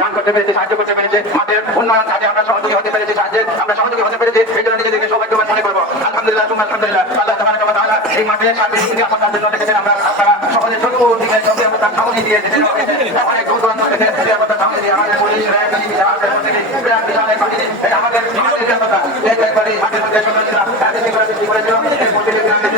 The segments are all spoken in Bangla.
দান করতে পেরেছি, সাহায্য করতে পেরেছি, আমাদের উন্নয়ন কাজে আমরা সহযোগী হতে পেরেছি, আমরা সহযোগী হতে পেরেছি। এই জন্য নিজেদেরকে সৌভাগ্যবান মনে করবো। আলহামদুলিল্লাহ, আলহামদুলিল্লাহ। আল্লাহ তাবারাক ওয়া তাআলা এই মাঠের সামনে তিনি আমাদের জন্য রেখেছেন। আমরা আপনারা সকলে চতুর্দিকে চোখে আমরা তার সামনে দিয়ে যেতে হয়েছে। অনেক দূর দূরান্ত থেকে আমাদের সামনে দিয়ে আমাদের পুলিশ আমাদের আমাদের একবারে মাঠের মধ্যে সন্ন্যাসীরা সৃষ্টি করেছিল। এই মন্দিরের গ্রামে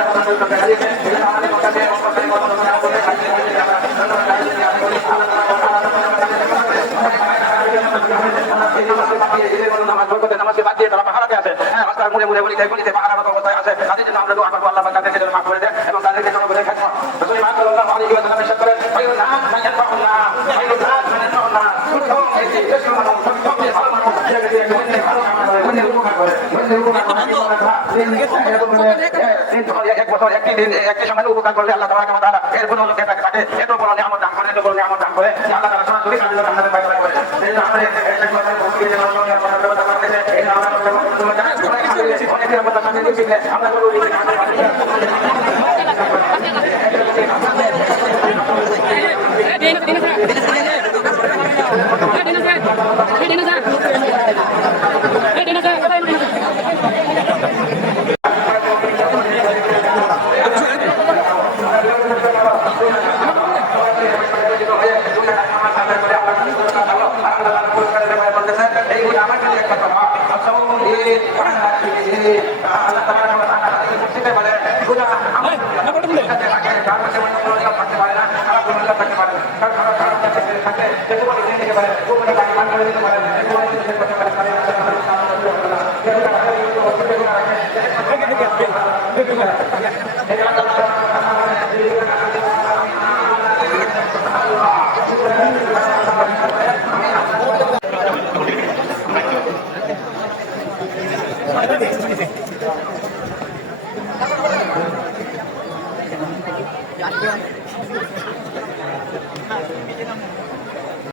নামাজকে বাদ দিয়ে তারা পাহারাতে আছে, রাস্তার মুড়ে মুড়ে গলিতে গলিতে পাহারারত অবস্থায় আছে। তাদের জন্য আমরা দোয়া করবো আল্লাহ পাক তাদেরকে যেন মাফ করে দেন এবং তাদেরকে যেন বলে থাকবো রাসূল সাল্লাল্লাহু আলাইহি ওয়া সাল্লাম ইরশাদ করেন, খায়রুন নাস মান ইয়ানফাউল্লাহ, খায়রুন নাস মান ইয়ানফাউল্লাহ। এক বছর একটি সময় উপকার করলে আল্লাহ তাআলা তাআলা এর কোনো লোকে তাকে এত বড় নিয়ামত দান করে, এত বড় নিয়ামত দান করে যে আল্লাহ তাআলা সরাসরি তাদের জন্য আমাদের বাইরে করে। এই জন্য আমাদের একটা কথা বলতে গেলে Gracias.